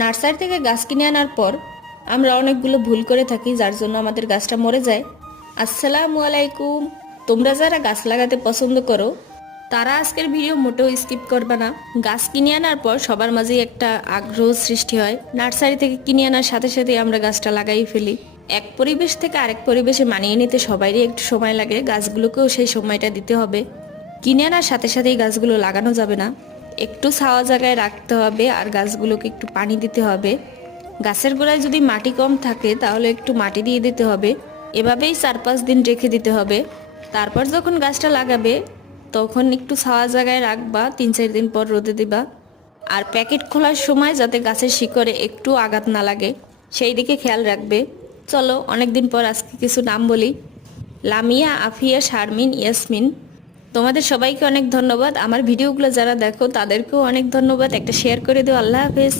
Nursery থেকে গাছ কিনে আনার পর আমরা অনেকগুলো ভুল করে থাকি, যার জন্য আমাদের গাছটা মরে যায়। আসসালামু আলাইকুম। তোমরা যারা গাছ লাগাতে পছন্দ করো, তারা আজকের ভিডিও মোটেও স্কিপ করবে না। গাছ কিনে আনার পর সবার মাঝেই একটা আগ্রহ সৃষ্টি হয়। নার্সারি থেকে কিনে আনার সাথে সাথে আমরা গাছটা লাগাই ফেলি। এক পরিবেশ থেকে আরেক পরিবেশে মানিয়ে নিতে সবারই একটু সময় লাগে। গাছগুলোকেও সেই সময়টা দিতে হবে। কিনে আনার সাথে সাথেই গাছগুলো লাগানো যাবে না। একটু ছাওয়া জায়গায় রাখতে হবে আর গাছগুলোকে একটু পানি দিতে হবে। গাছের গোড়ায় যদি মাটি কম থাকে তাহলে একটু মাটি দিয়ে দিতে হবে। এভাবেই চার পাঁচ দিন রেখে দিতে হবে। তারপর যখন গাছটা লাগাবে, তখন একটু ছাওয়া জায়গায় রাখবা তিন চার দিন পর রোদে দিবা। আর প্যাকেট খোলার সময় যাতে গাছের শিকড়ে একটু আঘাত না লাগে, সেই দিকে খেয়াল রাখবে। চলো, অনেকদিন পর আজকে কিছু নাম বলি। লামিয়া, আফিয়া, শারমিন, ইয়াসমিন। তোমাদের সবাইকে অনেক ধন্যবাদ। আমার ভিডিওগুলো যারা দেখো, তাদেরকেও অনেক ধন্যবাদ। একটা শেয়ার করে দিও। আল্লাহ হাফেজ।